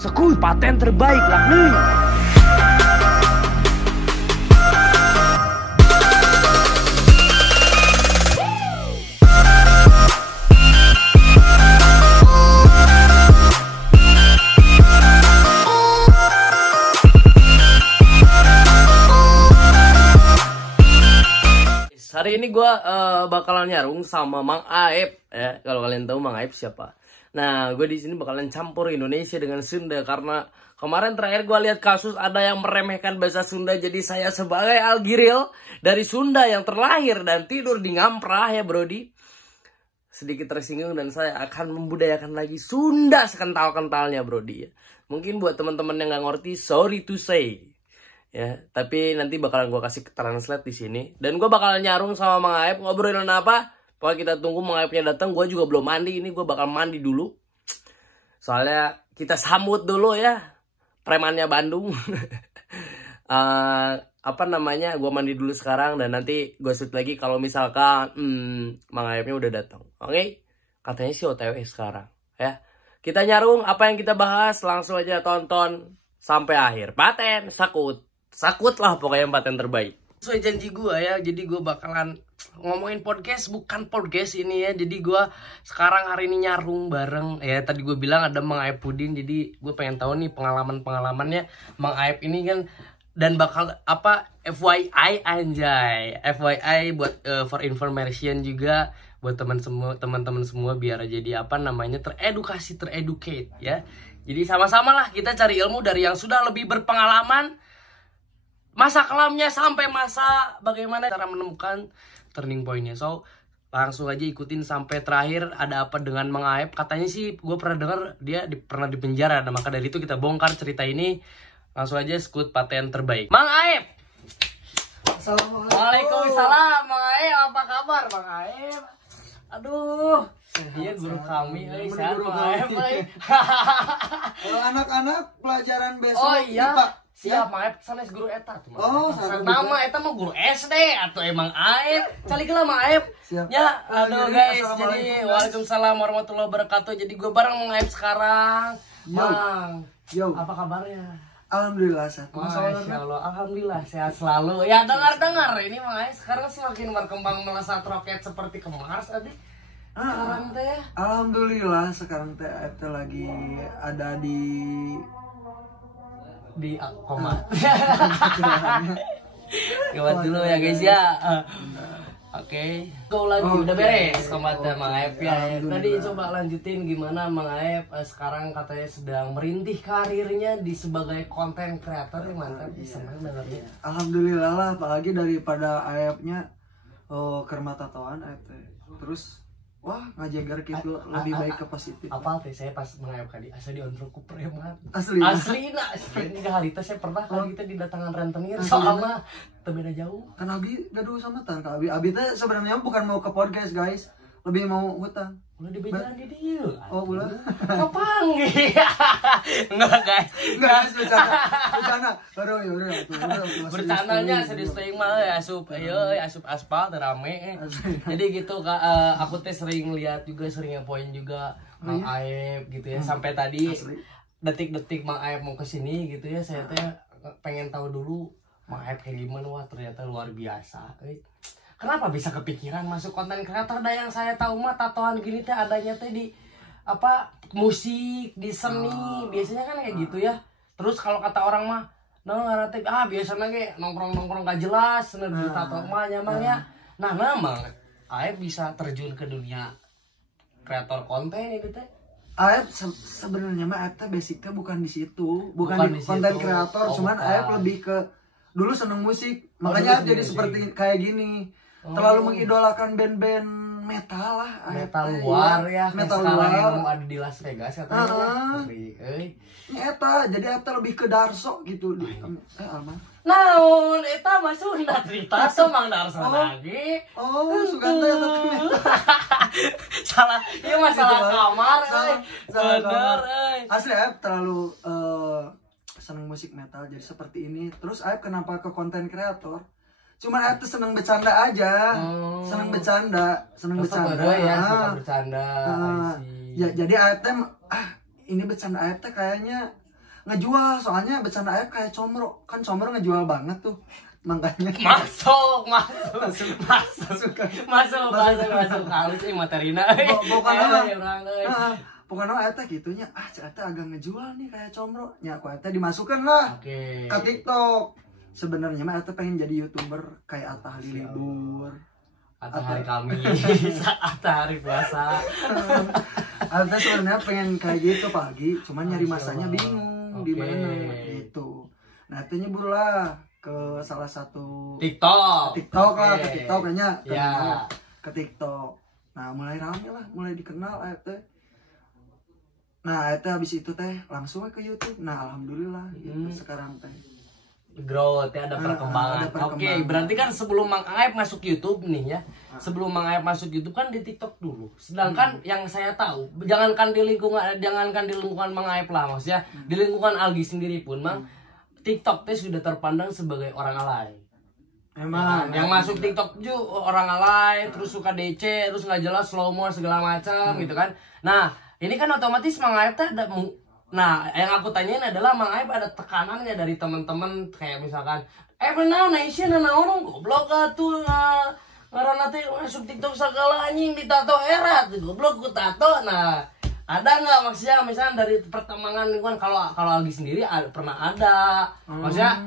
Sekut paten terbaik lah nih. Hari ini gue bakalan nyarung sama Mang Aep ya. Kalau kalian tahu Mang Aep siapa? Nah, gue di sini bakalan campur Indonesia dengan Sunda karena kemarin terakhir gue lihat kasus ada yang meremehkan bahasa Sunda. Jadi saya sebagai Algiril dari Sunda yang terlahir dan tidur di Ngamprah ya Brodi, sedikit tersinggung dan saya akan membudayakan lagi Sunda sekental-kentalnya Brodi ya. Mungkin buat teman-teman yang nggak ngerti, sorry to say. Ya, tapi nanti bakalan gue kasih translate di sini dan gue bakalan nyarung sama Mang Aep ngobrolin apa. Pokoknya kita tunggu Mang Aepnya datang. Gue juga belum mandi, ini gue bakal mandi dulu. Soalnya kita sambut dulu ya premannya Bandung. Apa namanya? Gue mandi dulu sekarang dan nanti gue shoot lagi kalau misalkan Mang Aepnya udah datang. Oke? Katanya sih OTW sekarang ya. Kita nyarung apa yang kita bahas, langsung aja tonton sampai akhir. Paten sakut lah pokoknya paten terbaik. Sesuai janji gue ya, jadi gue bakalan ngomongin podcast, bukan podcast ini ya. Jadi gue sekarang hari ini nyarung bareng ya. Tadi gue bilang ada Mang Aep Pudin, jadi gue pengen tahu nih pengalamannya Mang Aep ini kan. Dan bakal apa, FYI anjay, FYI buat for information juga buat teman-teman semua biar jadi apa namanya tereducate ya. Jadi sama-sama lah kita cari ilmu dari yang sudah lebih berpengalaman, masa kelamnya sampai masa bagaimana cara menemukan turning pointnya. So langsung aja ikutin sampai terakhir ada apa dengan Mang Aep. Katanya sih gue pernah dengar dia pernah di penjara. Nah, maka dari itu kita bongkar cerita ini. Langsung aja skut paten terbaik Mang Aep. Assalamualaikum. Waalaikumsalam Mang Aep, apa kabar Mang Aep? Aduh, dia guru kami, sehat Mang Aep. Anak-anak pelajaran besok. Oh iya, Pak. siap Mang Aep, sanes guru eta tuh. Oh, nama eta mah guru SD atau emang Aep? Caligela Mang Aep. Siap. Ya, aduh guys, jadi Assalamualaikum, guys. waalaikumsalam warahmatullahi wabarakatuh. Jadi gue bareng Mang Aep sekarang. Mang, Yo. apa kabarnya? Alhamdulillah sehat. Masya Allah, alhamdulillah sehat selalu. Ya dengar ini Mang Aep sekarang semakin berkembang melesat roket seperti ke Mars tadi. Sekarang teh. Alhamdulillah sekarang teh lagi ada di koma. Gawat dulu ya guys ya. Oke. Go lagi udah beres komatnya Mang Aep ya. Tadi coba lanjutin gimana Mang Aep sekarang katanya sedang merintih karirnya di sebagai konten creator. Mantap, senang dengarnya. Alhamdulillah lah, apalagi daripada Aepnya kerma tatoan Aep teh. Terus wah ngajagar gitu lebih baik ke positif. Apa teh saya pas Mang Aep kali asa di ontrol ku preman. Asli Ini hari teh saya pernah kali kita di datangan rentenir soalnya beda jauh. Kan Abi gaduh sama tan Kak Abi. Abi teh sebenarnya bukan mau ke podcast guys, lebih mau hutang. Udah dibejalan di dia. Oh ulah. Kapan gitu? Enggak guys. Enggak, bercanda. Baru ya. Bercandanya serius teuing mah asup aspal teh rame. Jadi gitu Kak, aku teh sering lihat juga, sering ngepoin juga Mang Aep gitu ya. Sampai tadi detik-detik Mang Aep mau kesini gitu ya, saya teh pengen tahu dulu Mang Aep kayak gimana. Wah ternyata luar biasa. Kenapa bisa kepikiran masuk konten kreator? Dan yang saya tahu mah tatoan gini teh adanya teh di apa musik, di seni, biasanya kan kayak gitu ya. Terus kalau kata orang mah nongkrong biasanya kayak nongkrong gak jelas, di tato mah nyamanya. Nah, Mang Aep bisa terjun ke dunia kreator konten itu teh. Aep sebenarnya mah Aep teh basicnya bukan di situ, bukan di konten kreator, cuman Aep lebih ke dulu seneng musik, makanya jadi seperti kayak gini. Terlalu mengidolakan band-band metal lah. Metal luar ya, metal sekarang luar. yang mau ada di Las Vegas katanya. Ini Eta, jadi Eta lebih ke Darso gitu. Alma. Naon, eta mah Sunda cerita sama Mang Darso lagi. Oh, Suganda ya tapi salah, ini masalah kamar, bener. Asli Aep terlalu seneng musik metal jadi seperti ini. Terus Aep kenapa ke konten kreator? Cuman Aep tuh seneng bercanda aja, seneng bercanda ya, suka bercanda. Ya jadi Aep teh ini bercanda Aep teh kayaknya ngejual, soalnya bercanda Aep kayak Comro, kan Comro ngejual banget tuh, makanya masuk halus nih materina. Pokoknya Aep gitunya, Aep agak ngejual nih kayak Comro, nya aku Aep dimasukkan lah ke TikTok. Sebenarnya mah Aep pengen jadi YouTuber kayak Atta Halilintar, Atta hari Kamis, Atta hari puasa. Aep sebenarnya pengen kayak gitu pagi, cuman nyari masanya bingung di mana gitu. Nah, itu nyebur lah ke salah satu TikTok lah, ke TikTok kayaknya ke TikTok. Nah, mulai rame lah, mulai dikenal Aep teh. Nah, Aep habis itu teh langsung ke YouTube. Nah, alhamdulillah gitu sekarang teh. Growth ya, ada perkembangan. Oke, berarti kan sebelum Mang Aep masuk YouTube nih ya. Sebelum Mang Aep masuk YouTube kan di TikTok dulu. Sedangkan yang saya tahu, jangankan di lingkungan Mang Aep lah, maksudnya di lingkungan Algi sendiri pun, Mang, TikTok teh sudah terpandang sebagai orang alay. Emang yang masuk TikTok juga orang alay, terus suka DC, terus nggak jelas slow mo segala macam gitu kan. Nah, ini kan otomatis Mang Aep teh ada. Nah, yang aku tanyain adalah Mang Aep ada tekanan nggak dari teman-teman kayak misalkan, benar nation anak orang goblok atuh karena teh masuk TikTok segala anjing ditato erat goblok ku tato. Nah, ada nggak maksudnya misalnya dari perkembangan lingkungan, kalau Algi sendiri pernah ada maksudnya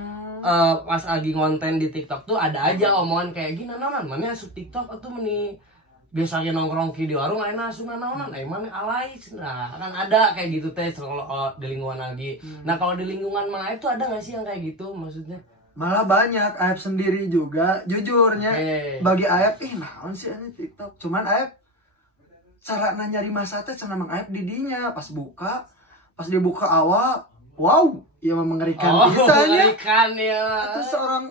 pas Algi ngonten di TikTok tuh ada aja omongan kayak gini, mana masuk TikTok atau meni biasanya nongkrong di warung lain langsung naonan mana alay. Nah, kan ada kayak gitu teh kalau di lingkungan Algi. Nah, kalau di lingkungan Mang Aep tuh ada nggak sih yang kayak gitu maksudnya? Malah banyak. Aep sendiri juga jujurnya bagi Aep naon sih ini TikTok, cuman Aep cara nyari masa teh cenah Mang Aep didinya pas dibuka awal, wow, ya mengerikan pisahnya. Mengerikan ya. Atau seorang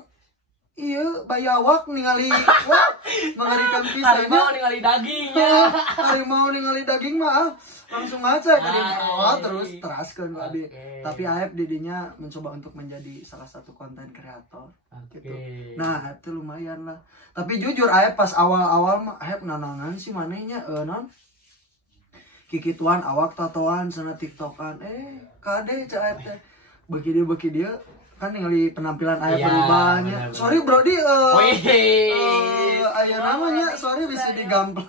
bayawak ningali, wah, mengerikan pisahnya. Harimau ningali dagingnya. Harimau ningali daging mah langsung aja kan awal terus teraskeun abi. Tapi Aep didinya mencoba untuk menjadi salah satu konten kreator gitu. Nah, Aep tuh lumayan lah. Tapi jujur Aep pas awal-awal mah Aep nanangan sih manehnya non kikituan awak tatoan sana TikTokan kade cak Aep teh beki dia kan ningali penampilan Aep berubahnya. Sorry Brody, aya namanya, sorry bisa digampang.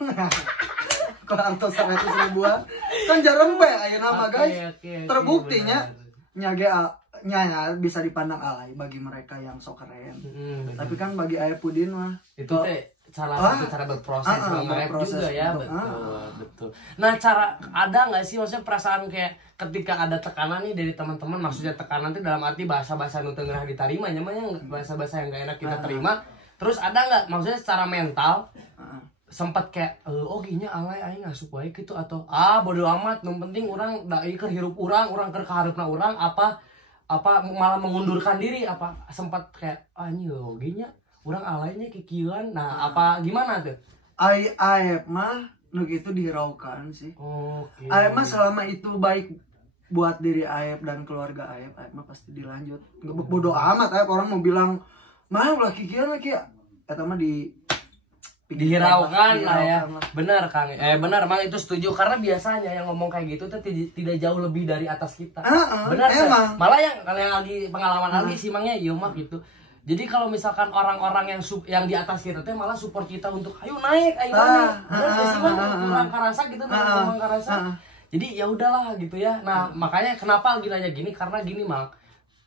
Kurang tos 100 ribuan. Kan jarang be aya nama guys. Terbuktinya nyanya bisa dipandang alay bagi mereka yang sok keren. Tapi kan bagi Aep Pudin mah itu teh salah satu cara berproses juga ya, betul. Nah, ada nggak sih maksudnya perasaan kayak ketika ada tekanan nih dari teman-teman, maksudnya tekanan itu dalam arti bahasa-bahasa nu teu ngeunah diterima, namanya bahasa-bahasa yang gak enak kita terima. Terus ada nggak maksudnya secara mental sempat kayak gini alay aing ngasup wae gitu, atau bodo amat nu penting urang da ieu keur hirup urang keur kaharepna urang, apa malah mengundurkan diri, apa sempat kayak anjing gini urang alaynya kikieuan. Nah, apa gimana tuh? Aep mah nu gitu dihiraukan sih. Aep mah selama itu baik buat diri Aep dan keluarga Aep mah pasti dilanjut. Bodo amat Aep orang mau bilang mah ulah kikieuan lagi eta mah dihiraukan lah ya. Benar Kang. Benar Mang, itu setuju karena biasanya yang ngomong kayak gitu tuh tidak jauh lebih dari atas kita. Benar emang. Malah yang lagi pengalaman lagi sih Mangnya ieu mah gitu. Jadi kalau misalkan orang-orang yang di atas kita teh malah support kita untuk ayo naik, ayo naik. Benar sih Mang, kurang karasa gitu, kurang karasa. Jadi ya udahlah gitu ya. Nah, makanya kenapa lagi nanya gini, karena gini Mang.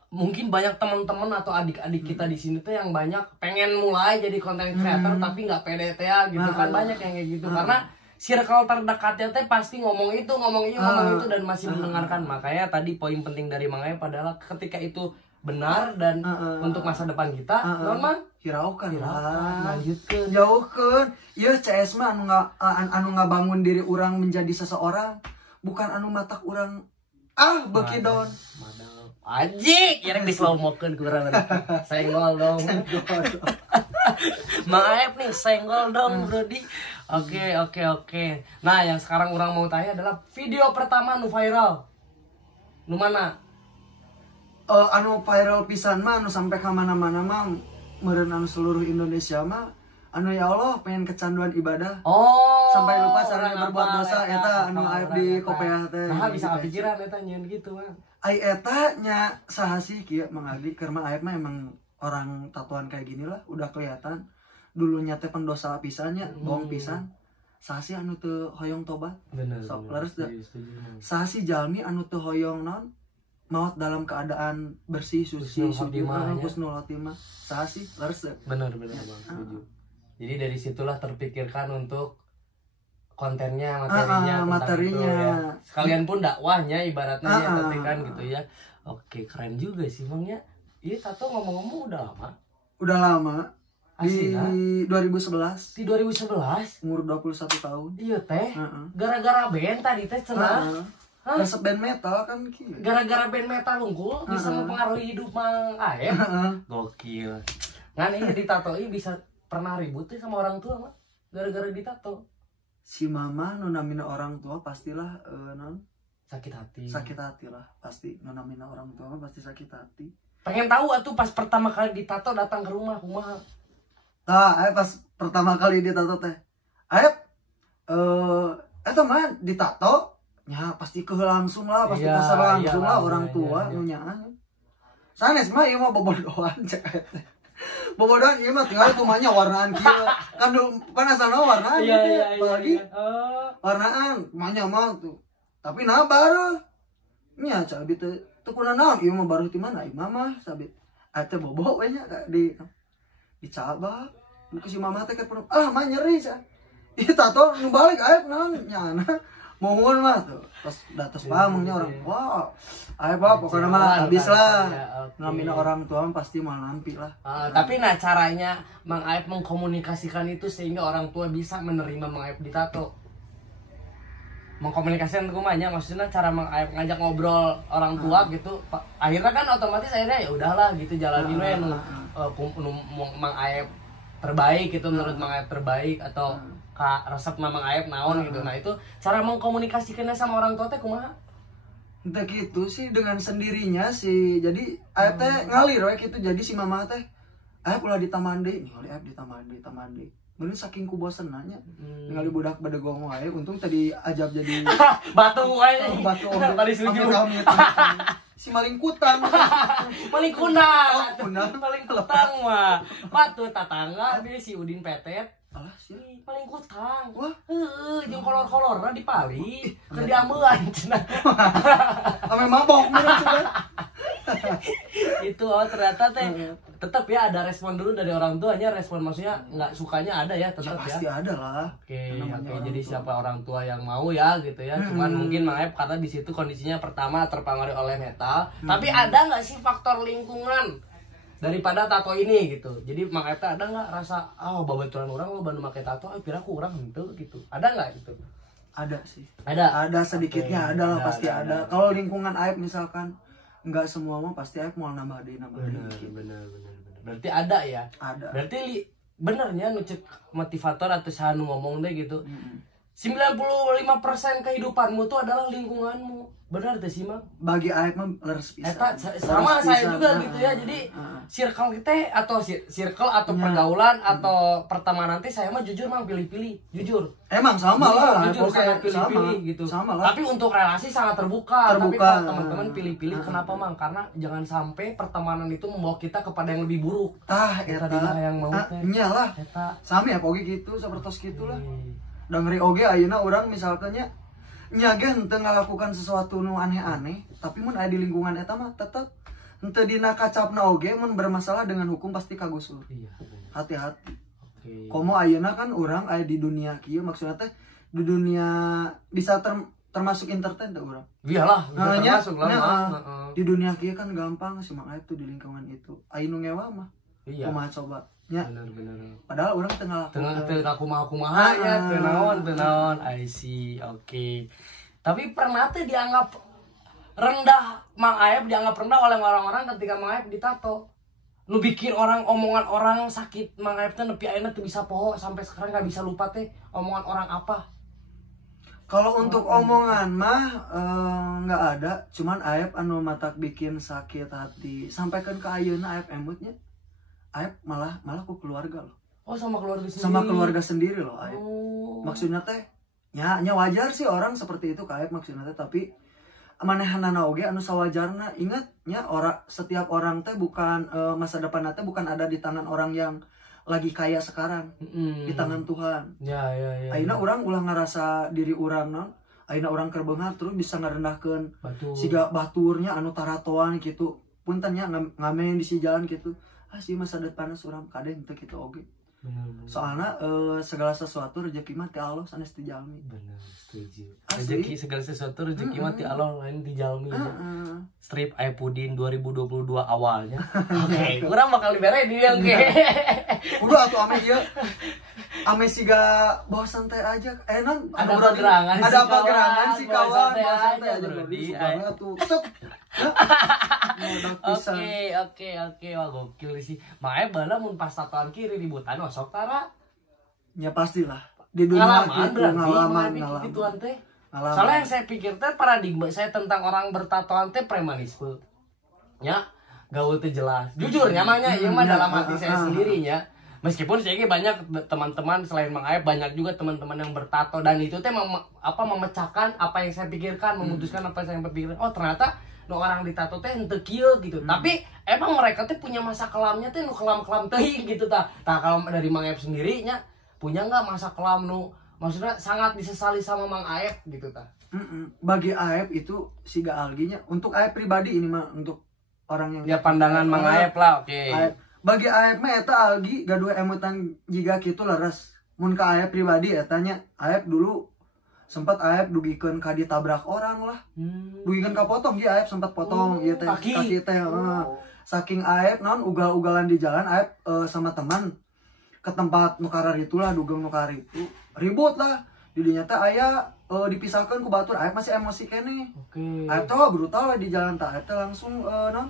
Mungkin banyak teman-teman atau adik-adik kita di sini tuh yang banyak pengen mulai jadi konten creator tapi nggak pede teh gitu kan, banyak yang kayak gitu. Karena circle terdekatnya teh pasti ngomong itu dan masih mendengarkan. Makanya tadi poin penting dari Mang Aep adalah ketika itu benar dan untuk masa depan kita, Mang hiraukan lanjutkeun jauhkeun. Ieu CS mah anu ngabangun diri orang menjadi seseorang, bukan anu matak orang beki daun. Anjing, yang dislomokeun kurang senggol dong. Mang Aep nih senggol dong, Brody. Oke. Nah, yang sekarang orang mau tanya adalah video pertama nu viral. Nu mana? Anu viral pisan mah anu sampai ke mana-mana mah meureun anu seluruh Indonesia mah anu ya Allah pengen kecanduan ibadah Oh, sampai lupa caranya berbuat dosa eta anu hafal aib di orang kopiah teh. nah bisa kepikiran eta nyeun gitu mah. Ai eta nya saha sih kieu Mang Adi keur mah aib mah emang orang tatuan kayak gini lah udah kelihatan dulunya teh pendosa pisannya bohong pisan. Saha sih anu teu hoyong tobat? Bener. Sok leres dah. Setuju. Saha sih jalmi anu teu hoyong naon? Maut dalam keadaan bersih, suci, husnul khotimah. Saha sih leres dah. Bener Bang, setuju. Jadi dari situlah terpikirkan untuk kontennya, materinya. Itu, ya. Sekalian pun dakwahnya ibaratnya ya berarti kan gitu ya. Oke, keren juga sih Bang ya. Iya, tato ngomong-ngomong udah lama. Udah lama. Asli, di 2011. Di 2011? Umur 21 tahun. Iya teh. Gara-gara band tadi teh cenah. Resep band metal kan kieu. Gara-gara band metal unggul bisa mempengaruhi hidup Mang Aep. Gokil. Ngan ini ditatoi bisa pernah ribut tuh sama orang tua mah gara-gara ditato. Si mama nunamina orang tua pastilah non sakit hati. Sakit hati lah pasti nunamina orang tua pasti sakit hati. Pengen tahu atuh pas pertama kali ditato datang ke rumah kumaha. Aep pas pertama kali ditato teh. Aep eta mah ditato nya pasti langsung lah pasti kasar langsung lah orang tua nu nyaan. Sanes mah ieu mah bobodohan cek teh. Bobodohan ieu mah tinggal kumanya warnaan kieu. Kan panasana warnaan apalagi warnaan kumanya mah tuh. Tapi nah baru nya cabi teh teu kuna naon ieu mah baru ti mana ieu mah sabit. Ate bobo we nya di dicabak. Muka si mama teh keur mah nyeri ca. Ieu tato nu balik aep naon nyana. Mohon mah tuh pas datos pamungnya orang wah ayo pak pokoknya mah habis lah namina orang tua pasti mau nampi lah. Tapi nah caranya Mang Aep mengkomunikasikan itu sehingga orang tua bisa menerima Mang Aep ditato. Mengkomunikasikan kumanya maksudnya cara Mang Aep ngajak ngobrol orang tua gitu. Akhirnya kan otomatis akhirnya ya udahlah gitu jalanin we Mang Aep terbaik gitu menurut Mang Aep terbaik atau resep Mang Aep naon gitu. Nah itu cara mengkomunikasikannya sama orang tua teh kumaha? Entah gitu sih dengan sendirinya sih. Jadi Aep teh ngalir we gitu. Jadi si mama teh Aep ulah di tamande, ningali Aep di tamande. Bener saking ku bosen nanya. Ningali budak badegong wae untung tadi ajab jadi batu wae. Batu tadi sujud. Si maling kutang. Maling kunang. Kunang Maling kutang mah. Batu tetangga dia si Udin Petet. Alah sih paling kutang. Wah, jeung kolor-kolorna dipali, teu diambean cenah. Ame mabok bener cenah. Itu ternyata teh tetap ya ada respon dulu dari orang tuanya, respon maksudnya nggak sukanya ada ya tetap ya. Pasti ada lah. Oke, jadi siapa orang tua yang mau ya gitu ya. Cuman mungkin Mang Aep karena di situ kondisinya pertama terpengaruh oleh metal, tapi ada nggak sih faktor lingkungan daripada tato ini gitu. Jadi Mang Aep ada nggak rasa babaturan orang lo baru pakai tato, kira aku orang henteu gitu. Ada nggak gitu? Ada sih. Ada sedikitnya ada lah pasti ada. Kalau lingkungan Aep misalkan nggak semua mah pasti Aep mau nambah bener. Berarti ada ya. Ada. Berarti benernya nucuk motivator atau sanu ngomong deh gitu. 95% kehidupanmu tuh adalah lingkunganmu. Benar tuh sih Mang? Bagi Aep mah leres pisan. Sama saya juga gitu ya. Jadi circle kita atau pergaulan atau pertemanan nanti saya mah jujur Mang pilih-pilih, jujur. Emang sama lah. Jujur sangat pilih-pilih gitu. Sama lah. Tapi untuk relasi sangat terbuka. Tapi kalau teman-teman pilih-pilih kenapa Mang? Karena jangan sampai pertemanan itu membawa kita kepada yang lebih buruk. Eta yang mau teh. Nyalah. Sami ya pogi gitu, sapertos gitu lah. Dengeri oge ayeuna urang misalkannya nya ge henteu ngalakukan sesuatu nu aneh-aneh, tapi mun aya di lingkungan eta mah tetep henteu dina kacapna oge mun bermasalah dengan hukum pasti kagusur. Iya. Hati-hati. Oke. Komo ayeuna kan urang aya di dunia kieu maksudnya teh di dunia bisa termasuk entertain teh urang. Iyalah, termasuk lah. Di dunia kieu kan gampang si Mang Aep tuh di lingkungan itu. Aya nu ngewa mah. Iya. Kumaha coba? Ya. Benar. Padahal orang tengah kumaha ya, teu naon. I see. Oke. Tapi pernah tuh dianggap rendah Mang Aep dianggap rendah oleh orang-orang ketika Mang Aep ditato. Nu bikin omongan orang sakit Mang Aep teh nepi ayeuna teu bisa poho sampai sekarang enggak bisa lupa teh omongan orang apa. Kalau untuk omongan mah nggak ada, cuman Aep anu matak bikin sakit hati. Sampaikan ke ayeuna Aep emutnya. Aep malah ku keluarga loh. Oh, sama keluarga sendiri. Sama keluarga sendiri loh Aep. Oh. Maksudnya teh nya wajar sih orang seperti itu Aep maksudnya teh, tapi manehanana oge anu sawajarna. Ingatnya setiap orang teh bukan masa depan teh bukan ada di tangan orang yang lagi kaya sekarang, di tangan Tuhan. Ya. Ayeuna urang ulah ngarasa diri urang non, ayeuna urang keur beunghar terus bisa ngarendahkeun siga baturnya anu taratoan gitu. Punten nya ngamen di si jalan gitu. Sih masa depan urang kadang teh kitu oge. Soalnya segala sesuatu rezeki mah ti Allah sanes dijalmi. Bener, setuju. Rezeki segala sesuatu rezeki mah ti Allah lain dijalmi. Strip Aepudin 2022 awalnya. Oke, urang bakal dibere di oke. Udah atuh ame ieu. Ame siga bawa santai aja. Non ada apa gerangan si kawan bawa santai aja Brodi. Atuh. Oke. Wah gokil sih. Makanya bala mun pas tatoan kiri ributan osok tara. Ya pastilah. Di dunia ngalaman gituan teh. Soalnya yang saya pikir teh paradigma saya tentang orang bertatoan teh premanisme. Ya, gaul teh jelas. Jujur nyamanya ieu mah dalam hati saya sendirinya. Meskipun saya banyak teman-teman selain Mang Aep banyak juga teman-teman yang bertato dan itu teh memecahkan apa yang saya pikirkan, memutuskan apa yang saya pikirkan. Oh, ternyata no orang ditato teh henteu kieu gitu. Tapi emang mereka teh punya masa kelamnya teh nu kelam-kelam teuing gitu tah. Tah kalau dari Mang Aep sendiri nya punya enggak masa kelam nu maksudnya sangat disesali sama Mang Aep gitu tah. Bagi Aep itu siga alginya untuk Aep pribadi ini mah untuk orang yang ya pandangan Mang Aep lah, oke. Bagi Aep mah eta algi gaduh emutan jiga kitu leres. Mun ka Aep pribadi eta nya Aep dulu sempat Aep dugikeun ka ditabrak orang lah. Dugikeun ka potong ge Aep sempat potong ieu teh kaki teh. Saking Aep naon ugal-ugalan di jalan Aep sama teman ke tempat nukarar itulah dugem nukar itu ribut lah didinya teh aya dipisahkan ku batur. Aep masih emosi kene. Aep teh brutal lah di jalan teh. Aep teh langsung non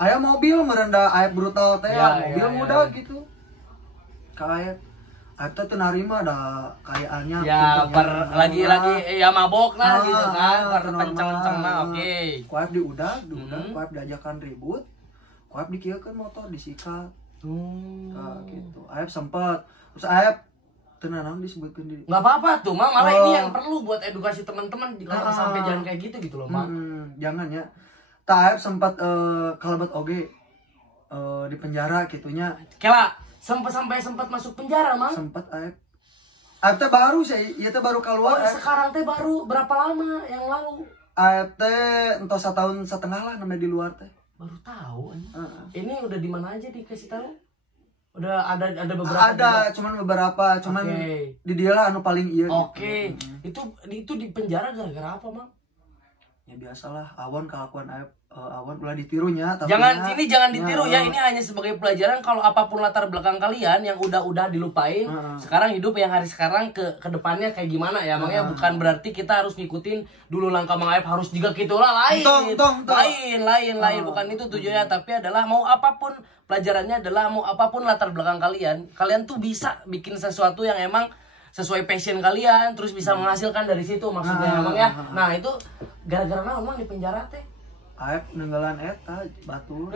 aya mobil merendah Aep brutal teh mobil muda gitu ka Aep. Aep teh teu narima da kayaannya ya lagi ya mabok lah gitu kan kenceng-kenceng mah oke. Ku Aep diudag ku Aep diajakan ribut, ku Aep dikieukeun motor disikat. Gitu. Aep sempat terus Aep tenang disebutkan diri. Nggak apa-apa tuh, malah ini yang perlu buat edukasi teman-teman kalau sampai jangan kayak gitu loh, Mak. Jangan ya. Aep sempat kalabat oge di penjara gitunya. Kela sempat masuk penjara, Mang. Sempat Aep. Aep teh baru sih, ieu teh baru keluar. Sekarang teh baru berapa lama yang lalu? Aep teh entos 1,5 tahun lah namanya di luar teh. Baru tahu ini udah di mana aja dikasih tahu? Udah ada beberapa. Ada, cuman beberapa, cuman di dia lah anu paling iya. Oke. Gitu. Itu di penjara gara-gara apa, Mang? Ya biasalah, awan kelakuan Aep, awan ulah ditirunya tapi jangan ditiru ya, ini hanya sebagai pelajaran kalau apapun latar belakang kalian yang udah dilupain, sekarang hidup yang hari sekarang ke depannya kayak gimana ya, makanya bukan berarti kita harus ngikutin dulu langkah Mang Aep harus juga gitulah, lain. Lain, bukan itu tujuannya, tapi adalah mau apapun pelajarannya adalah mau apapun latar belakang kalian tuh bisa bikin sesuatu yang emang sesuai passion kalian, terus bisa menghasilkan dari situ maksudnya emang ya. Nah itu gara-gara naon di penjara teh? Aep nenggelan eta batur.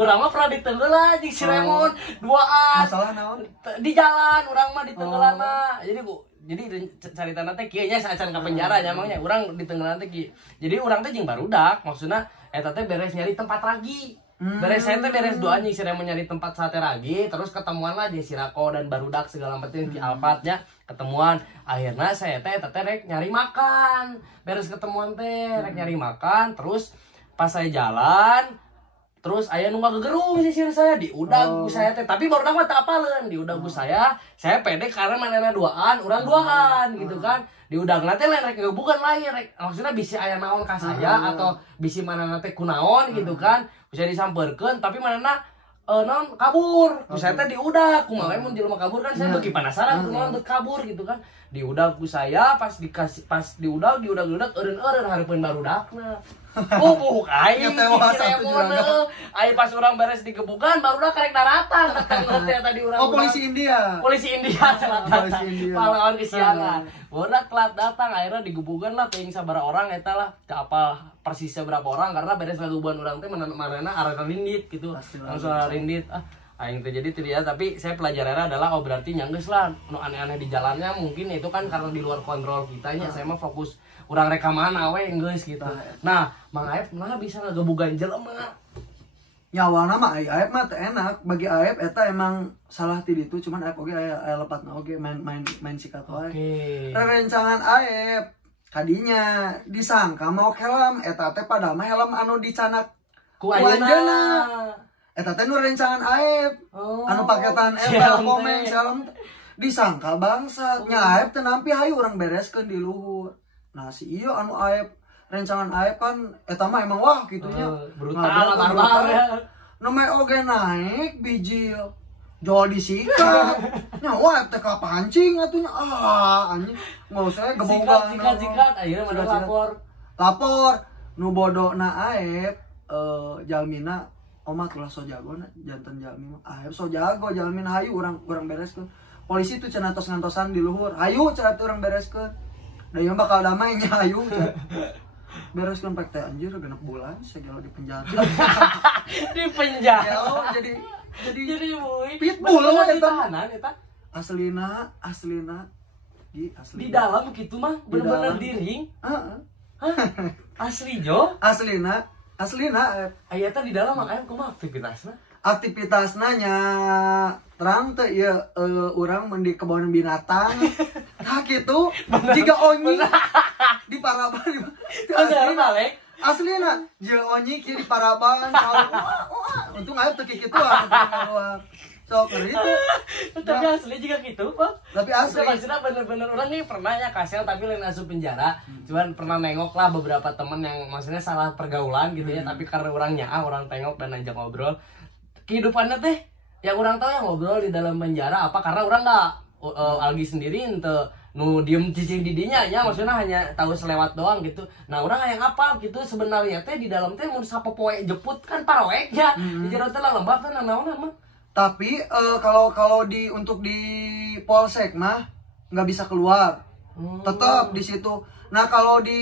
Urang mah pernah ditenggelan di si Remon duaan. Masalah naon? Di jalan urang mah ditenggelan mah. Jadi caritana teh kieu nya saacan ka penjara nya emangnya urang ditenggelan teh kieu. Jadi urang teh jeung barudak, maksudna eta teh beres nyari tempat ragi. Beres doa si Remon nyari tempat sate ragi, terus ketemuan lah di Sirako dan barudak segala macam di Alfatnya ketemuan. Akhirnya saya teh rek nyari makan. Beres ketemuan teh rek nyari makan, terus pas saya jalan terus aya nu ngagegerung sisir saya diudag ku saya teh, tapi barudak mah teu apaleun diudag ku saya pede karena manehna duaan, urang duaan gitu kan. Diudagna teh lain rek bukan lain rek maksudnya bisi aya naon ka saya atau bisi manehna teh kunaon gitu kan. Bisa disamperkeun tapi manehna naon kabur. Ku saya teh diudag, kumaha mun jelema kabur kan saya bagi penasaran kunaon teu kabur gitu kan. Diudag ku saya pas diudag eureun hareupeun barudakna. Bubuk aing aing pas urang beres digebukan barudak karek daratan tadi urang. Polisi India telat pahlawan kesiangan. Barudak telat datang akhirnya digebukan lah teuing sabaraha orang eta lah teu apal persisnya berapa orang karena beres ngagebukan urang teh manehna arana rindit gitu. Langsung rindit aing teh jadi tidak, tapi saya pelajarannya adalah oh berarti nyanggeus lah nu aneh-aneh di jalannya, mungkin itu kan karena di luar kontrol kitanya. Saya mah fokus urang rekaman awe geus gitu. Nah, Mang Aep nah bisa ngagebugan jelema. Nyawana mah Aep mah teu enak. Bagi Aep eta emang salah ti ditu, cuman Aep oge aya lepatna oge main sikat wae. Rerencangan Aep kadinya disangka mau helm eta teh padahal mah helm anu dicanak ku anjeunna. Eta teh nu rencangan Aep. Anu paketan eta komeng helm disangka bangsat. Nya Aep teh nampi hayu urang bereskeun di luhur. Nah si ieu anu Aep rencangan Aep kan eta mah emang wah kitunya brutal ya. Nu meh oge naik bijil. Jual disikat. Nya Aep teh kapancing atunya anjing. Mau saya gebogan. Sikat akhirnya mana lapor. Nu bodona Aep jalmina Oma tulah so jago na jantan jalmi mah Aep so jago jalmina hayu urang bereskeun. Polisi tuh cenah ngantosan di luhur. Hayu cenah teh urang bereskeun. Da ieu bakal damai nya hayu. Bereskeun pek teh anjir 6 bulan segala di penjara. Di penjara. Jadi boy. Pitbull mah eta. Aslina. Di dalam gitu mah bener-bener di ring. Hah? Asli Jo? Aslina aya teh di dalam Mang Aep kumaha aktivitasna? Aktivitasna nya terang teh ieu urang mun di kebun binatang. Tah kitu jiga onyi di Paraban. Aslina jeung onyi kieu di Paraban. Untung Aep teu kitu keluar. Sok itu. Tapi asli juga gitu, Pak. Tapi asli. Maksudnya bener-bener orang nih pernah ya kasih tapi lain asup penjara. Cuman pernah nengok lah beberapa temen yang maksudnya salah pergaulan gitu ya. Tapi karena orangnya orang tengok dan ajak ngobrol. Kehidupannya teh yang orang tahu yang ngobrol di dalam penjara apa karena orang nggak algi sendiri ente nu diem cicing didinya ya maksudnya hanya tahu selewat doang gitu. Nah orang yang apa gitu sebenarnya teh di dalam teh mun sapopoe jeput kan paroek ya. Di jero teh lembab teh naon mah. Tapi kalau untuk di polsek mah nggak bisa keluar, tetap di situ. Nah kalau di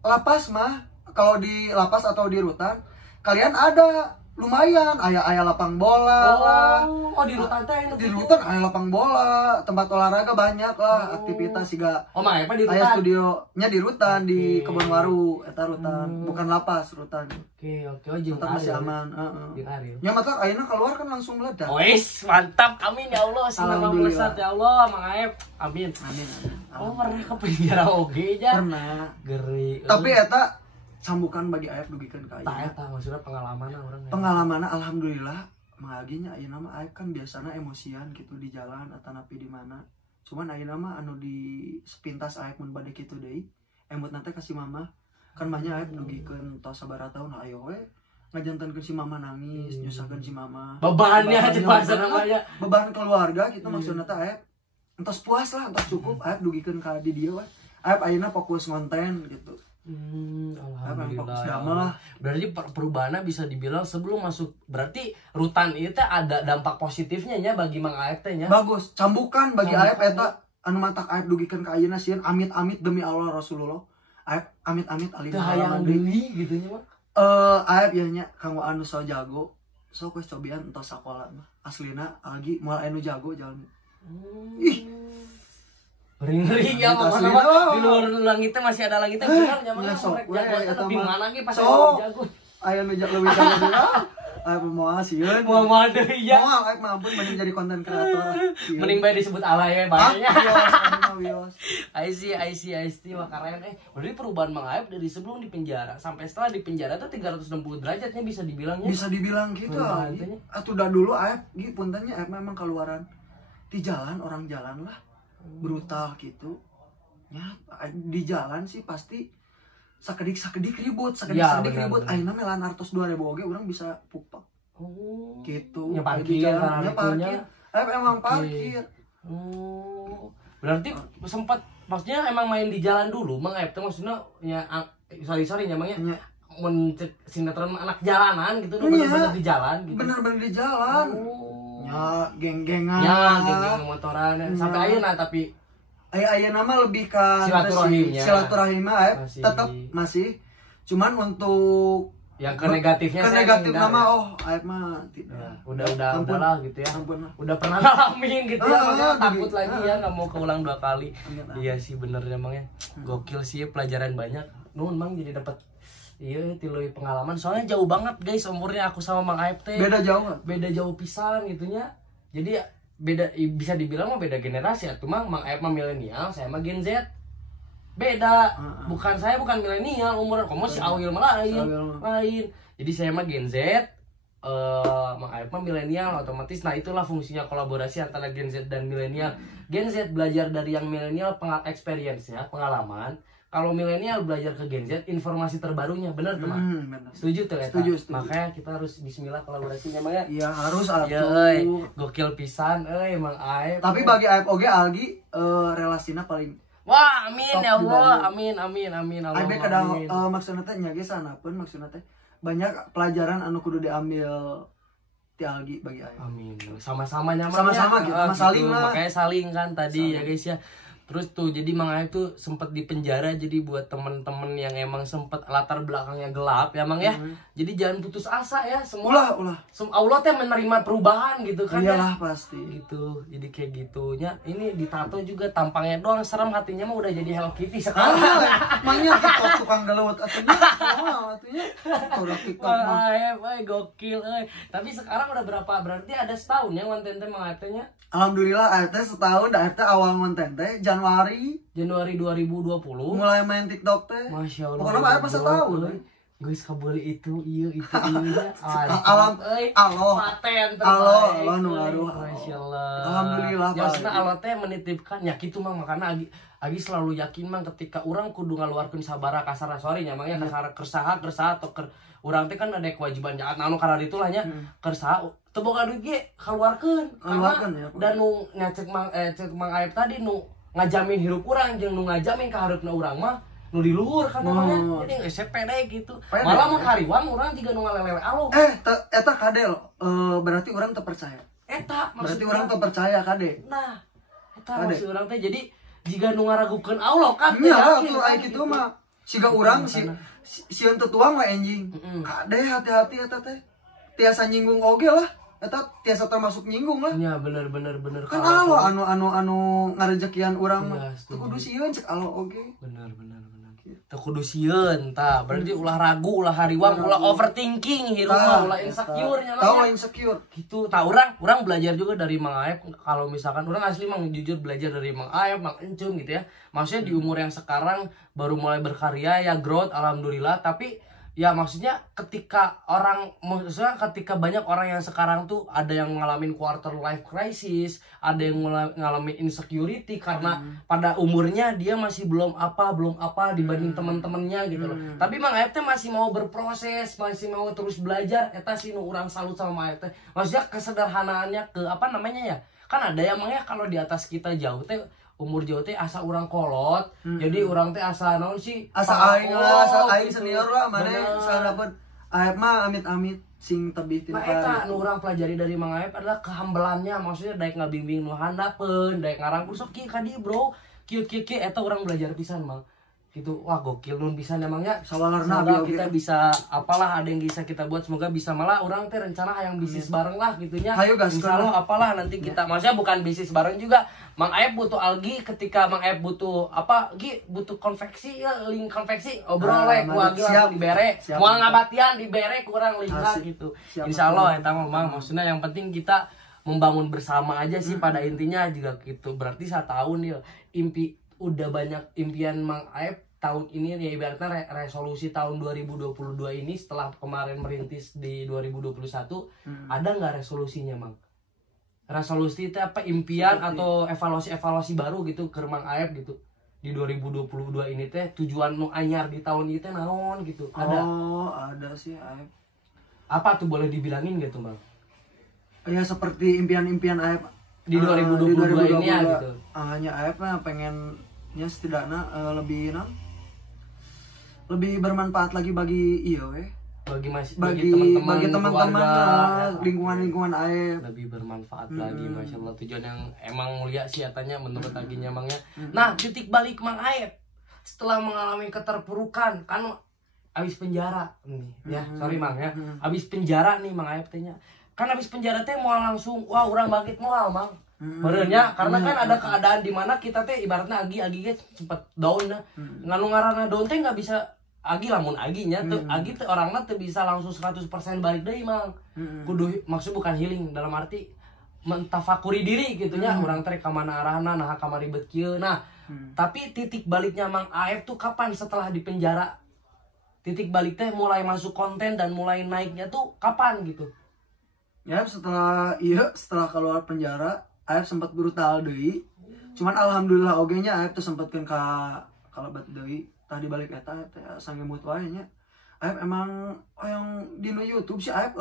lapas mah, kalau di lapas atau di rutan, kalian ada lumayan, ayah lapang bola lah. Oh di rutan teh di rutan ayah lapang bola, tempat olahraga banyak lah, aktivitas juga. Oh mah apa di rutan? Ayah studionya di rutan di Kebon Waru, eta rutan, bukan lapas rutan. Oke, oh jeung masih aman, nya mata ayeuna keluar kan langsung meledak. Wis, mantap. Amin ya Allah, sinamang melesat ya Allah, Mang Aep. Amin. Oh, pernah ke penjara oge ja. Pernah. Geri. Tapi eta sambukan bagi Aep dugikeun ka ayeuna. Eta maksudnya pengalamanna urang. Pengalamanna alhamdulillah mengaginya ayeuna mah Aep kan biasana emosian gitu di jalan atau napi di mana. Cuman ayeuna mah anu di sepintas Aep mun bade kitu deui, emutna teh ka si mama. Kan mahnya Aep dugikeun tos sabaraha taun ayo we ngajantankeun si mama nangis, nyusahkeun si mama. Bebannya bahasa namanya. Beban keluarga gitu maksudna teh Aep entos puas lah, entos cukup Aep dugikeun ka di dieu we. Aep ayeuna fokus konten gitu. Alhamdulillah. Berarti perubahannya bisa dibilang sebelum masuk. Berarti rutan itu ada dampak positifnya ya bagi Mang Aep teh nya. Bagus, cambukan bagi Aep eta anu matak Aep dugikeun ka ayeuna sieun amit-amit demi Allah Rasulullah. Aep amit-amit alih hayang deui gitu nya mah. Aep ya nya kanggo anu so jago. Sok wes cobian entos sakola mah. Aslina algi moal anu jago jalan. Ih. Ring-ring ya mah di luar langitnya masih ada langitnya benar nya mah. Tapi mana ge pas jago. Aya nu jago leuwih jago. Aep moal sieun. Moal deui ya. Moal Aep mah ampun mending jadi konten kreator. Mending bae disebut alay bahaya. Wios. I see mah keren Berarti perubahan Mang Aep dari sebelum di penjara sampai setelah di penjara tuh 360 derajatnya bisa dibilangnya. Bisa dibilang gitu. Atuh dah dulu Aep gitu puntennya Aep memang keluaran di jalan orang jalan lah. Brutal gitu. Ya di jalan sih pasti sakedik ribut, ribut. Ayeuna mah lahan artos 2000 oge urang bisa pupak. Gitu. Nya parkir. Aep emang parkir. Berarti sempat maksudnya emang main di jalan dulu Mang Aep tuh maksudnya ya sorry nyamangnya sinetron anak jalanan gitu bener-bener di jalan gitu. Bener-bener di jalan. Ya geng-gengan. Ya geng-geng motoran sampai ayeuna tapi ayeuna mah lebih ka silaturahim Aep tetap masih. Cuman untuk Yang ke negatifnya ke negatif nama aib mah tidak. Udah lah gitu ya. Ampun. Udah pernah ngalamin gitu ya, maksudnya takut lagi ya nggak mau keulang 2 kali. Iya sih bener emangnya. Gokil sih pelajaran banyak. Nun Mang jadi dapat tiluy pengalaman. Soalnya jauh banget guys umurnya aku sama Mang Aep teh. Beda jauh pisan gitunya. Jadi beda, bisa dibilang mah beda generasi ya. Cuma Mang Aep mah milenial, saya mah Gen Z. Beda. Saya bukan milenial, umur kamu si Awil mah lain. Jadi saya mah Gen Z, Mang Aep mah milenial otomatis. Nah, itulah fungsinya kolaborasi antara Gen Z dan milenial. Gen Z belajar dari yang milenial experience ya, pengalaman. Kalau milenial belajar ke Gen Z informasi terbarunya, bener teman? Setuju tuh ya? Setuju. Makanya kita harus bismillah kolaborasinya Mang ya. Iya, harus atuh. Gokil pisan Mang Aep. Tapi bagi Aep oge Algi relasina paling wah, amin ya Allah, amin Allah. Aib kadang maksudnya teh nya ge sanapeun maksudnya teh banyak pelajaran anu kudu diambil ti Algi bagi Aib. Amin. Sama-sama nyaman. Sama-sama gitu, saling lah. Makanya saling kan tadi ya guys ya. Terus tuh jadi Mang Aep tuh sempet di penjara, jadi buat temen-temen yang emang sempet latar belakangnya gelap ya Mang ya. Jadi jangan putus asa ya, semua ulah. Allah teh menerima perubahan gitu kan. Iyalah ya. pasti. Gitu. Jadi kayak gitunya. Ini ditato juga tampangnya doang serem, hatinya mah udah jadi Hello Kitty sekarang. Mangnya tukang gelut atunya. Atunya udah TikTok mah. Gokil Tapi sekarang udah berapa? Berarti ada setahun ya konten teh Mang Aep nya? Alhamdulillah Aep teh setahun, Aep teh awal konten teh Januari 2020 mulai main TikTok teh. Masya Allah. Pokoknya Aep pas setahun. Guys kabeli itu alam paten Allah nu ngaruh. Masya Allah. Alhamdulillah. Ya maksudnya Allah teh menitipkan ya gitu Mang, makanya Agi selalu yakin Mang ketika orang kudu ngaluarkeun sabara kasar sorry nya Mang ya kasar kersaha atau urang teh kan ada kewajiban jahat anu karena itulah nya kersaha teu boga duit ge kaluarkeun ya, dan nu ngecek Mang Aep tadi nu ngajamin hirup urang jeung nu ngajamin kaharepna urang mah nu di luhur kan namanya. Jadi geus pede gitu. Malah mun hariwang urang jiga nu ngalelewe aloh. Eta kade berarti urang teu percaya. Eta berarti urang teu percaya kade. Nah, eta maksud urang teh jadi jiga nu ngaragukeun Allah kan. Nya atuh aya kitu mah. Siga urang sieun teu tuang we enjing. Kade hati-hati eta teh. Tiasa nyinggung oge lah. Eta tiasa termasuk nyinggung lah. Iya bener. Kan Allah anu ngarejekian urang mah. Teu kudu sieun cek Allah oge. Bener. Teu kudu sieun tah. Berarti ulah ragu, ulah hariwang, ulah overthinking hirup mah, ulah insecure nya mah. Tahu insecure. Gitu. Tah urang belajar juga dari Mang Aep. Kalau misalkan urang asli Mang jujur belajar dari Mang Aep, Mang Encung gitu ya. Maksudnya di umur yang sekarang baru mulai berkarya ya growth alhamdulillah, tapi ya maksudnya ketika banyak orang yang sekarang tuh ada yang ngalamin quarter life crisis, ada yang ngalamin insecurity karena pada umurnya dia masih belum apa dibanding teman-temannya gitu loh. Tapi Mang Aep teh masih mau berproses, masih mau terus belajar. Eta sih nu urang salut sama Mang Aep teh. Maksudnya kesederhanaannya ke apa namanya ya? Kan ada yang Mang ya kalau di atas kita jauh teh umur jauh teh asa urang kolot. Jadi urang teh asa naon sih? Asa aing lah, asa aing senior lah mane saha Aep mah amit-amit sing tebih ti eta nu urang pelajari dari Mang Aep adalah kehambelannya, maksudnya daek ngabimbing nu handapeun, daek ngarangkul sok kieu ka dieu bro. Kieu eta urang belajar pisan Mang. Gitu. Wah gokil nun pisan emangnya. Semoga kita bisa apalah ada yang bisa kita buat, semoga bisa malah orang teh rencana hayang bisnis bareng lah gitunya. Insyaallah apalah nanti kita maksudnya bukan bisnis bareng juga. Mang Aep butuh Algi ketika Mang Aep butuh apa butuh konveksi ya, link konveksi obrol we ku Algi langsung dibere. Moal ngabatian dibere kurang link lah gitu. Insyaallah eta mah Mang, maksudnya yang penting kita membangun bersama aja sih pada intinya juga gitu. Berarti 1 tahun ya udah banyak impian Mang Aep tahun ini ya, ibaratnya resolusi tahun 2022 ini setelah kemarin merintis di 2021 ada nggak resolusinya Mang? Resolusi itu apa, impian atau evaluasi baru gitu ke Mang Aep gitu di 2022 ini teh tujuan nu anyar di tahun ini teh naon gitu? Ada? Oh ada sih Aep. Apa tuh boleh dibilangin gitu Mang? Ya seperti impian-impian Aep di 2022 ini ya gitu. Hanya Aep pengennya setidaknya lebih bermanfaat lagi bagi bagi teman-teman lingkungan Aep, lebih bermanfaat lagi. Masya Allah, tujuan yang emang mulia sih katanya menurut Aginya Mangnya. Nah titik balik Mang Aep setelah mengalami keterpurukan kan abis penjara nih ya. Sorry Mang ya. Abis penjara nih Mang Aep teh nya. Kan abis penjara teh mau langsung wah urang bangkit moal Mang. Benernya karena kan ada keadaan di mana kita teh ibaratnya agi ge cepet down nah. Nganu ngaranna down teh enggak bisa agi lamun aginya tuh agi teh orangna teu bisa langsung 100% balik deui Mang. Kudu maksud bukan healing dalam arti mentafakuri diri gitu nya. Urang teh ka mana arahna nah ka ribet kieu. Nah, tapi titik baliknya Mang Aep tuh kapan setelah di penjara? Titik balik teh mulai masuk konten dan mulai naiknya tuh kapan gitu? Ya setelah keluar penjara Aep sempat brutal deui. Cuman alhamdulillah oge nya Aep tuh sempetkeun ka kalabat deui. Tadi balik eta teh sangemut wae nya. Aep emang hoyong di YouTube sih Aep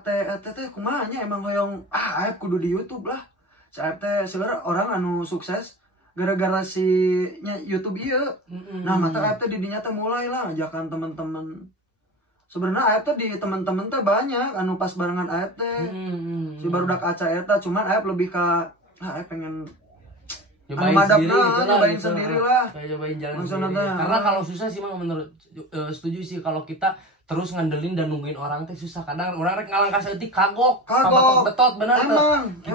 teh kumaha nya emang hoyong Aep kudu di YouTube lah. Si Aep teh sebenarnya orang anu sukses gara-gara si nya YouTube ieu. Nah, mata Aep teh di dinya teh mulai lah ngajakan teman-teman. Sebenarnya Aep teh di teman-teman teh banyak anu pas barengan Aep teh. Si barudak aca eta cuman Aep lebih ka Aep pengen nyobain sendiri lah. Nyobain jalan sendiri. Karena kalau susah sih Mang menurut setuju sih kalau kita terus ngandelin dan nungguin orang teh susah. Kadang orang rek ngalangkah saeutik kagok betot bener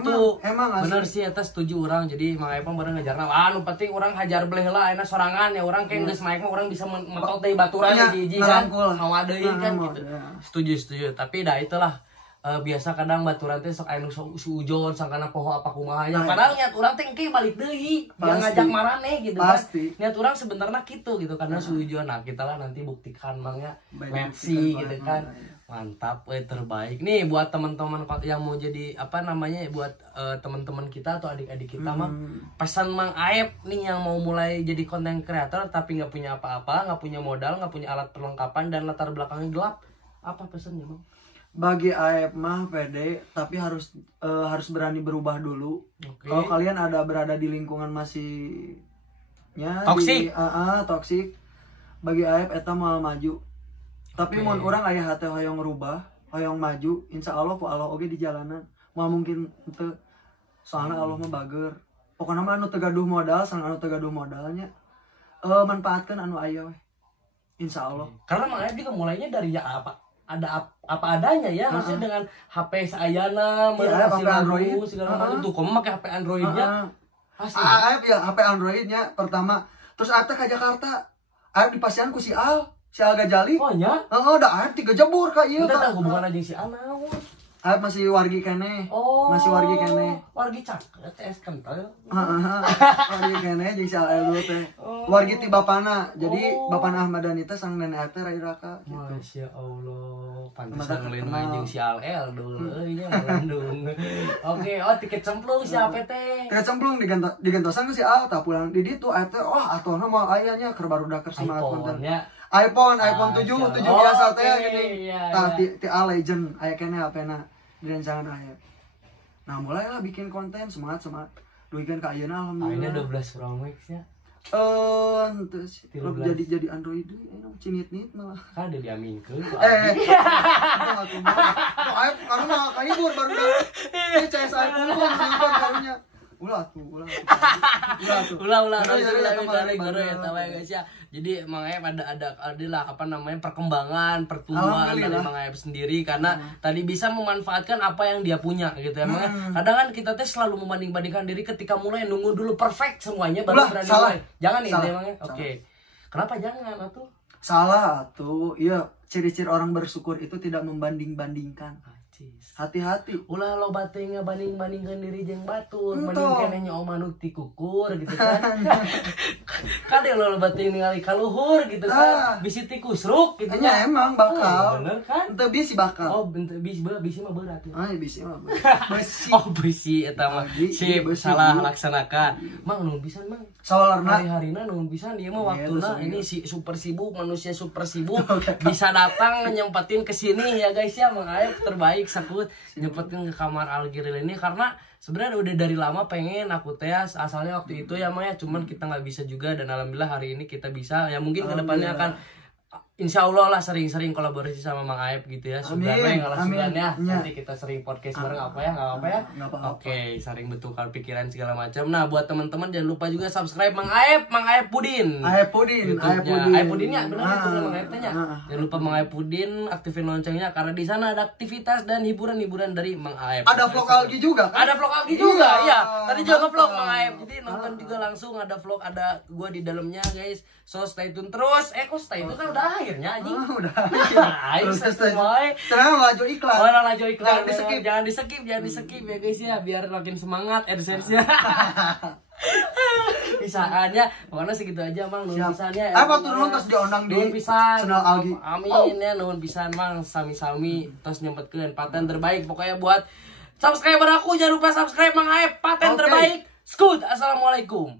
tuh. Emang bener sih eta setuju orang. Jadi Mang Aep bareng ngajarna anu penting orang hajar beleh lah ayeuna sorangan ya orang kayak geus naik mah orang bisa metot deui baturan hiji kan. Mau deui kan gitu. Setuju. Tapi dah itulah biasa kadang baturan teh sok anu suujon sangkana poho apa kumaha nya. Padahal niat urang teh engke balik deui, yang ngajak marane gitu kan. Niat urang sebenarnya kitu gitu karena suujon. Nah, kita lah nanti buktikan Mangnya Messi gitu kan. Mantap, terbaik. Nih buat teman-teman yang mau jadi apa namanya buat teman-teman kita atau adik-adik kita mah pesan Mang Aep nih yang mau mulai jadi content creator tapi nggak punya apa-apa, nggak punya modal, nggak punya alat perlengkapan dan latar belakangnya gelap. Apa pesannya, Mang? Bagi Aep mah pede tapi harus berani berubah dulu. Kalau kalian berada di lingkungan masih toksik, toksik, bagi Aep eta mau maju. Tapi mun urang aya hate hoyong rubah, hoyong maju, insya Allah ku Allah oge di jalanan. Mau mungkin teu. Soalnya Allah mah bager. Pokokna mah anu teu gaduh modal, sang anu teu gaduh modalnya manfaatkan anu aya we. Insya Allah. Karena Mang Aep juga mulainya dari apa adanya ya, maksudnya dengan HP sayana, HP Android segala macam tuh. Kamu pakai HP Androidnya? Aep ya HP Androidnya pertama. Terus Aep ke Jakarta, Aep dipasihan ku si Al Gajali. Oh nya? Da Aep 3 jebur ka ieu. Kita hubungan aja si Al naon. Aep masih wargi kene. Masih wargi kene. Wargi cakret es kental. Wargi kene jeung si Al dulu teh. Wargi ti bapana. Jadi bapana Ahmadani teh sang nenek Aep teh Rai Raka gitu. Masya Allah. Pantesan ngelindungi jeung si Al dulu nya Bandung. Oke, tiket cemplung si Aep teh. Tiket cemplung digentosan ku si Al tah pulang di ditu Aep teh atona mah aya nya keur barudak keur semangat konten. iPhone 7 biasa teh gini. Tah ti Al Legend aya kene HP-na direncangan Aep. Nah, mulailah bikin konten semangat. Duikan ka ayeuna alhamdulillah. Ayeuna 12 Pro Max ya. Terus jadi Android deui cinit-nit malah. Kan ada diaminkeun. Aep karena kahibur baru CS iPhone karunya. Ulah guys ya. Jadi Mang Aep adalah apa namanya perkembangan, pertumbuhan dari Mang Aep sendiri karena tadi bisa memanfaatkan apa yang dia punya gitu ya. Kadang kan kita teh selalu membanding-bandingkan diri ketika mulai nunggu dulu perfect semuanya baru berani mulai. Jangan nih emangnya. Oke. Kenapa jangan atuh? Salah atuh. Iya, ciri-ciri orang bersyukur itu tidak membanding-bandingkan. Hati-hati. Ulah lo bate ngabanding-bandingkan diri jeung batur, mending keneh nyawa manuk ti kukur gitu kan. Kade lo bate ningali kaluhur gitu kan. Bisi ti kusruk gitu kan. Emang bakal. Bener kan? Teu bisi bakal. Oh, bisi mah berat ya. Bisi mah berat. Besi. Oh, bisi eta mah. Sip, salah laksanakan. Mang nu pisan Mang. Sawalarna hari-harina nu pisan ieu mah waktuna ini si super sibuk, manusia super sibuk. Bisa datang nyempetin ke sini ya guys ya. Mang Aep terbaik sakut nyempetin ke kamar Algiril ini karena sebenarnya udah dari lama pengen aku teh asalnya waktu itu ya Maya, cuman kita nggak bisa juga dan alhamdulillah hari ini kita bisa ya. Mungkin kedepannya akan insya Allah lah sering-sering kolaborasi sama Mang Aep gitu ya. Sebenarnya ngalah sugan ya. Nanti kita sering podcast bareng apa ya, nggak apa ya. Oke, sering bertukar pikiran segala macam. Nah, buat teman-teman jangan lupa juga subscribe Mang Aep Pudin. Aep Pudin. Aep Pudinnya benar itu Mang Aep tanya. Jangan lupa Mang Aep Pudin aktifin loncengnya karena di sana ada aktivitas dan hiburan-hiburan dari Mang Aep. Ada vlog Algi juga kan? Ada vlog Algi juga, iya. Tadi juga vlog Mang Aep. Jadi nonton juga langsung ada vlog, ada gua di dalamnya, guys. So stay tune terus. Kok stay tune kan udah akhirnya anjing. Udah. Terus boy. Tenang laju iklan. Oh, laju iklan. Jangan di skip ya guys ya, biar makin semangat AdSense-nya. Pisahannya pokoknya segitu aja Mang, nuhun pisannya. Waktu nuhun terus diundang di channel Algi. Amin ya, nuhun pisan Mang, sami-sami terus nyempetkeun paten terbaik pokoknya buat subscriber aku. Jangan lupa subscribe Mang Aep, paten terbaik. Skut. Assalamualaikum.